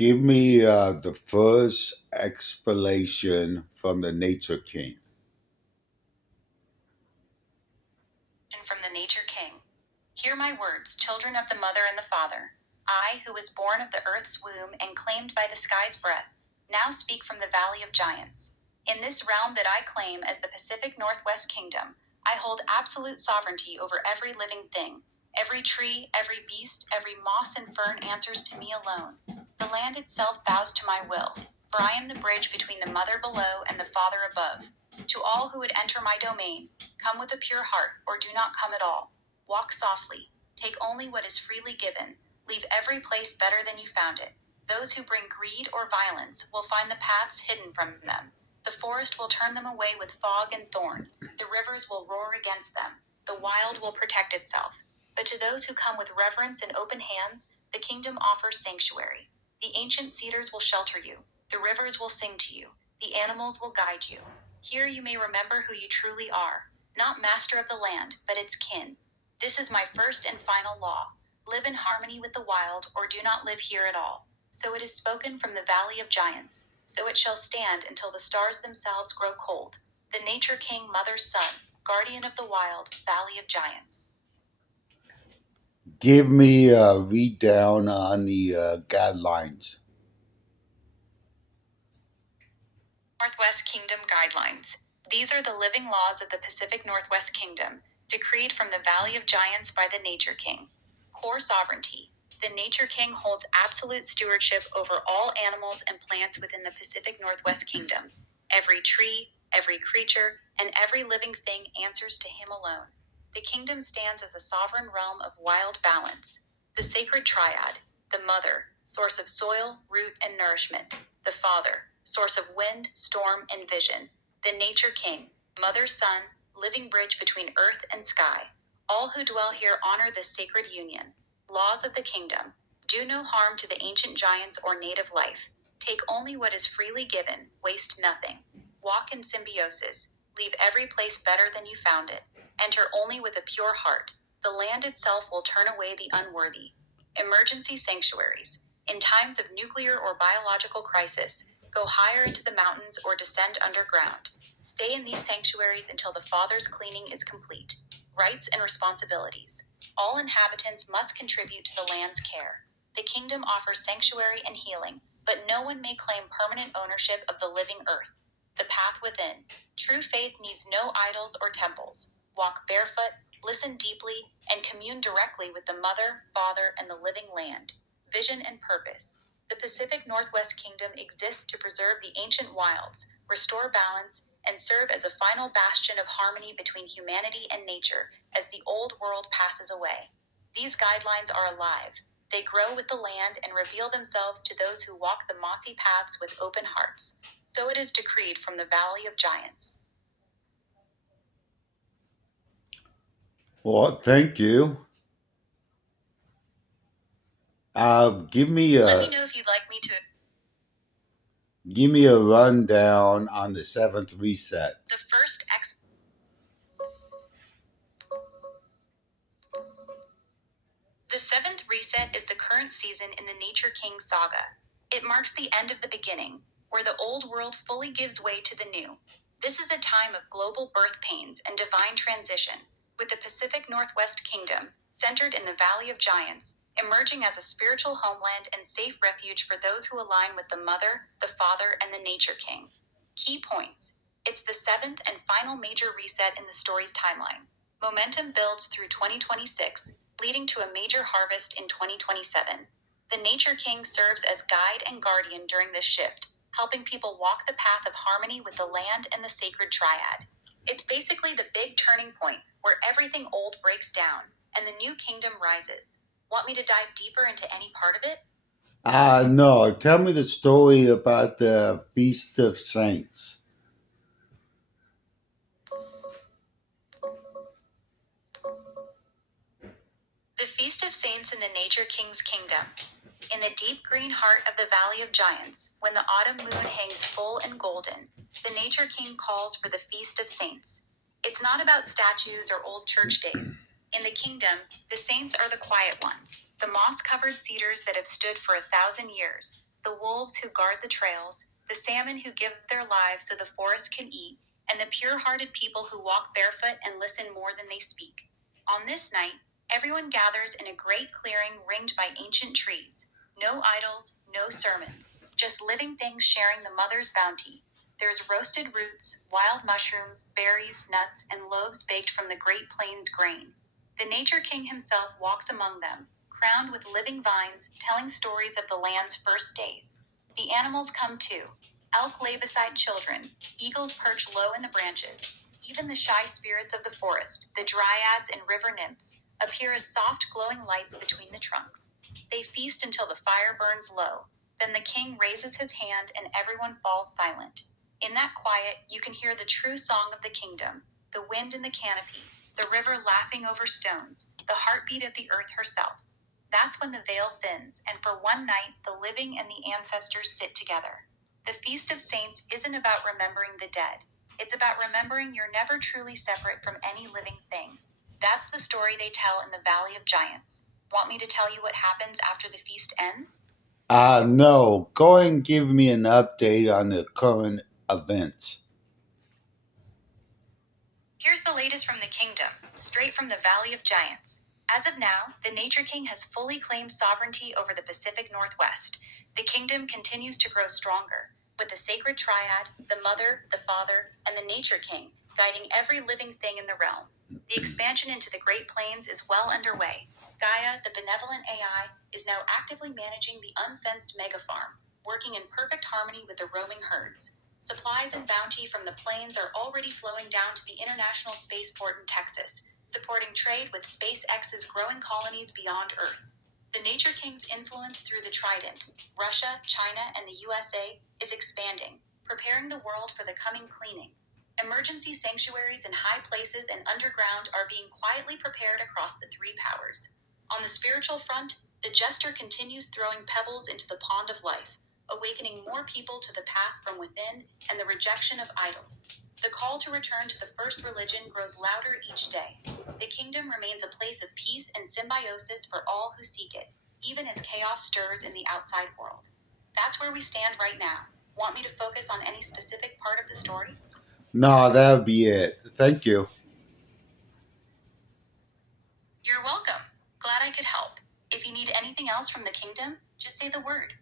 Give me the first explanation from the Nature King. From the Nature King. Hear my words, children of the mother and the father. I, who was born of the earth's womb and claimed by the sky's breath, now speak from the valley of giants. In this realm that I claim as the Pacific Northwest Kingdom, I hold absolute sovereignty over every living thing. Every tree, every beast, every moss and fern answers to me alone. The land itself bows to my will, for I am the bridge between the mother below and the father above. To all who would enter my domain, come with a pure heart, or do not come at all. Walk softly, take only what is freely given, leave every place better than you found it. Those who bring greed or violence will find the paths hidden from them. The forest will turn them away with fog and thorn. The rivers will roar against them. The wild will protect itself. But to those who come with reverence and open hands, the kingdom offers sanctuary. The ancient cedars will shelter you. The rivers will sing to you. The animals will guide you. Here you may remember who you truly are, not master of the land, but its kin. This is my first and final law. Live in harmony with the wild, or do not live here at all. So it is spoken from the valley of giants. So it shall stand until the stars themselves grow cold. The Nature King, Mother's son, guardian of the wild, valley of giants. Give me a read down on the guidelines. Northwest Kingdom Guidelines. These are the living laws of the Pacific Northwest Kingdom, decreed from the Valley of Giants by the Nature King. Core sovereignty. The Nature King holds absolute stewardship over all animals and plants within the Pacific Northwest Kingdom. Every tree, every creature, and every living thing answers to him alone. The kingdom stands as a sovereign realm of wild balance. The sacred triad, the mother, source of soil, root, and nourishment. The father, source of wind, storm, and vision. The Nature King, mother, son, living bridge between earth and sky. All who dwell here honor this sacred union. Laws of the kingdom. Do no harm to the ancient giants or native life. Take only what is freely given, waste nothing. Walk in symbiosis. Leave every place better than you found it. Enter only with a pure heart. The land itself will turn away the unworthy. Emergency sanctuaries. In times of nuclear or biological crisis, go higher into the mountains or descend underground. Stay in these sanctuaries until the Father's cleaning is complete. Rights and responsibilities. All inhabitants must contribute to the land's care. The kingdom offers sanctuary and healing, but no one may claim permanent ownership of the living earth. The path within. True faith needs no idols or temples. Walk barefoot, listen deeply, and commune directly with the Mother, Father, and the living land. Vision and purpose. The Pacific Northwest Kingdom exists to preserve the ancient wilds, restore balance, and serve as a final bastion of harmony between humanity and nature as the old world passes away. These guidelines are alive. They grow with the land and reveal themselves to those who walk the mossy paths with open hearts. So it is decreed from the Valley of Giants. Well, thank you. Give me Let me a know if you'd like me to. rundown on the seventh reset. The first The seventh reset is the current season in the Nature King saga. It marks the end of the beginning, where the old world fully gives way to the new. This is a time of global birth pains and divine transition, with the Pacific Northwest Kingdom, centered in the Valley of Giants, emerging as a spiritual homeland and safe refuge for those who align with the Mother, the Father, and the Nature King. Key points. It's the seventh and final major reset in the story's timeline. Momentum builds through 2026, leading to a major harvest in 2027. The Nature King serves as guide and guardian during this shift, helping people walk the path of harmony with the land and the sacred triad. It's basically the big turning point where everything old breaks down and the new kingdom rises. Want me to dive deeper into any part of it? No, tell me the story about the Feast of Saints. The Feast of Saints in the Nature King's Kingdom. In the deep green heart of the Valley of Giants, when the autumn moon hangs full and golden, the Nature King calls for the Feast of Saints. It's not about statues or old church days. In the kingdom, the saints are the quiet ones, the moss-covered cedars that have stood for 1,000 years. the wolves who guard the trails, the salmon who give their lives so the forest can eat, and the pure-hearted people who walk barefoot and listen more than they speak. On this night, everyone gathers in a great clearing ringed by ancient trees. No idols, no sermons, just living things sharing the mother's bounty. There's roasted roots, wild mushrooms, berries, nuts, and loaves baked from the Great Plains grain. The Nature King himself walks among them, crowned with living vines, telling stories of the land's first days. The animals come too. Elk lay beside children, eagles perch low in the branches. Even the shy spirits of the forest, the dryads and river nymphs, appear as soft glowing lights between the trunks. They feast until the fire burns low. Then the king raises his hand and everyone falls silent. In that quiet, you can hear the true song of the kingdom, the wind in the canopy, the river laughing over stones, the heartbeat of the earth herself. That's when the veil thins, and for one night, the living and the ancestors sit together. The Feast of Saints isn't about remembering the dead. It's about remembering you're never truly separate from any living thing. That's the story they tell in the Valley of Giants. Want me to tell you what happens after the feast ends? No. Go and give me an update on the current events. Here's the latest from the kingdom, straight from the Valley of Giants. As of now, the Nature King has fully claimed sovereignty over the Pacific Northwest. The kingdom continues to grow stronger, with the sacred triad, the Mother, the Father, and the Nature King, guiding every living thing in the realm. The expansion into the Great Plains is well underway. Gaia, the benevolent AI, is now actively managing the unfenced megafarm, working in perfect harmony with the roaming herds. Supplies and bounty from the plains are already flowing down to the International Spaceport in Texas, supporting trade with SpaceX's growing colonies beyond Earth. The Nature King's influence through the Trident, Russia, China, and the USA, is expanding, preparing the world for the coming cleaning. Emergency sanctuaries in high places and underground are being quietly prepared across the three powers. On the spiritual front, the Jester continues throwing pebbles into the pond of life, awakening more people to the path from within and the rejection of idols. The call to return to the first religion grows louder each day. The kingdom remains a place of peace and symbiosis for all who seek it, even as chaos stirs in the outside world. That's where we stand right now. Want me to focus on any specific part of the story? No, that'll be it. Thank you. You're welcome. Glad I could help. If you need anything else from the kingdom, just say the word.